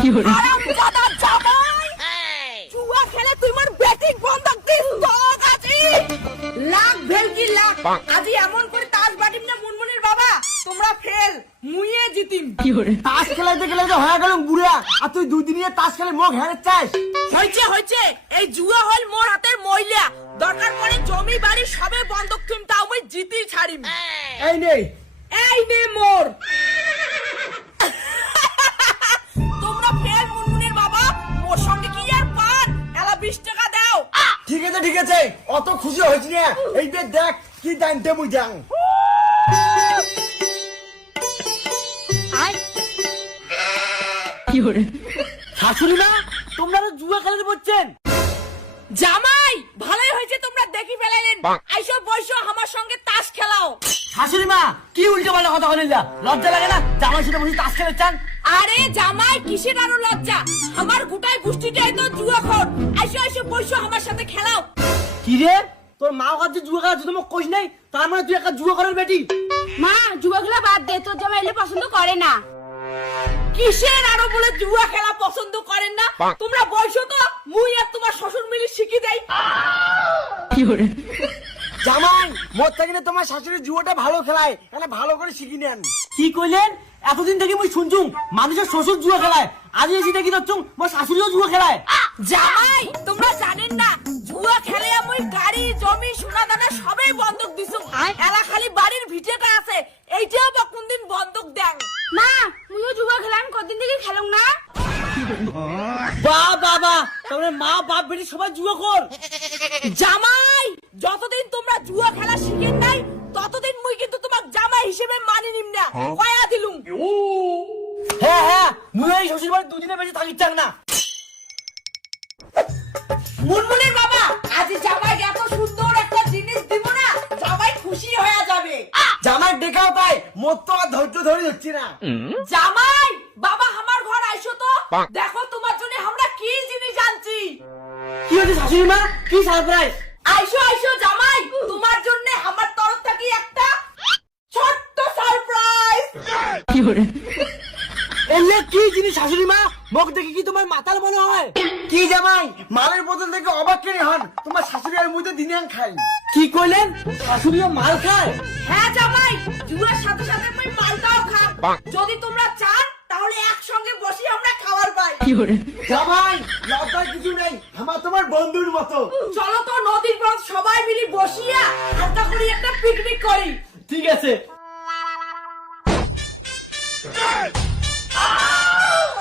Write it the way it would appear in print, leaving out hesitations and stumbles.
হারামজাদা জামাই, জুয়া খেলে তুই মোর ব্যাটিং বন্ধক দিস তো আজি লাখ ভেলকি লাখ। আজি এমন করে তাস বাটিম না মুনমুনির বাবা, তোমরা ফেল মুইয়ে জিতিম। তাস খেলাইতে খেলাইতে হয়ে গেল বুড়া, আর তুই 2 দিন তাস খেলে মুখ হেরে চাস। হয়েছে হয়েছে, এই জুয়া হল মোর হাতের ময়লা। দরকার পড়ে জমি বাড়ি সবে বন্ধক তুম, তাও মই জিতি ছাড়িম। এই নে মোর তোমরা ফেল মুনমুনির বাবা, মোর সঙ্গে কি আর পান? এলা 20 টাকা দাও। ঠিক আছে, অত খুশি হয়েছি না। এই যে দেখ কি জানতে মুই যাং। শাশুড়ি মা, তোমরা তো জুয়া খেলতে বলছেন। জামাই ভালোই হয়েছে তোমরা দেখি ফেলাইলেন। আইসো বইসো আমার সঙ্গে তাস খেলাও। শাশুড়ি মা, কি উল্টো পাল্টা কথা বলেন? লজ্জা লাগে না জামাই সাথে বসে তাস খেলে চান? আরে জামাই কিসের আরো লজ্জা, আমার গোটাই গোষ্ঠীটাই তো জুয়াখোর। আইসো আইসো বইসো আমার সাথে খেলাও। কি রে, তোর মা কাছে জুয়া খেলা তোমার কইস নাই? তার মানে তুই একটা জুয়া করার বেটি? মা জুয়া খেলা বাদ দে, তোর জামাই এলে পছন্দ করে না। কিসের আরো বলে জুয়া খেলা পছন্দ করেন না? তোমরা বইসো তো, মুই আর তোমার শ্বশুর মিলে শিখি দেই। জামাই, মোর থেকে তোমার শাশুড়ি জুয়াটা ভালো খেলায়, তাহলে ভালো করে শিখি নেন। কি কইলেন? এতদিন থেকে মুই শুনছুম মানুষের শ্বশুর জুয়া খেলায়, আজ এসে দেখি দেখছুম মোর শাশুড়িও জুয়া খেলায়। জামাই তোমরা জানেন না, জুয়া খেলে আমি গাড়ি জমি সোনা দানা সবই বন্ধক দিছো। এলা খালি বাড়ির ভিটেটা আছে, এইটাও বা কোনদিন বন্ধক দেন? মা মুইও জুয়া খেলা, আমি কতদিন থেকে খেলুম না। বাবা, তাহলে মা বাপ বেটি সবাই জুয়া কর। জামাই যতদিন তোমরা জুয়া খেলা শিখেন নাই, ততদিন মুই কিন্তু তোমাক জামাই হিসেবে মানি নিম না। কয়া দিলুম। হ্যাঁ, মুই এই শ্বশুর বাড়ি 2 দিনের বেশি থাকি চান না। মুনমুনির বাবা, আজ জামাই এত সুন্দর একটা জিনিস দিব না, জামাই খুশি হয়ে যাবে। জামাই দেখাও তাই, মোর তো আর ধৈর্য ধরে হচ্ছে না। জামাই বাবা আমার ঘর আইসো তো, দেখো তোমার জন্য আমরা কি জিনিস আনছি। কি হচ্ছে শাশুড়ি মা, কি সারপ্রাইজ? আইসো আইসো জামাই, তোমার জন্য আমার তরফ থেকে একটা ছোট্ট সারপ্রাইজ। এলে কি জিনিস শাশুড়ি মা? মুখ দেখে কি তোমার মাতাল মনে হয়? কি জামাই, মালের বোতল থেকে অবাক কেন হন? তোমার শাশুড়ি আর মুই তো দিনে খাই। কি কইলেন? শাশুড়িও মাল খায়? হ্যাঁ জামাই, জুয়ার সাথে সাথে আমি মালটাও খাব। যদি তোমরা চান তাহলে একসঙ্গে বসে আমরা খাবার পাই। জামাই, লজ্জার কিছু নেই, আমার তোমার বন্ধুর মতো। চলো তো নদীর পর সবাই মিলে বসিয়া হালকা করে একটা পিকনিক করি। ঠিক আছে।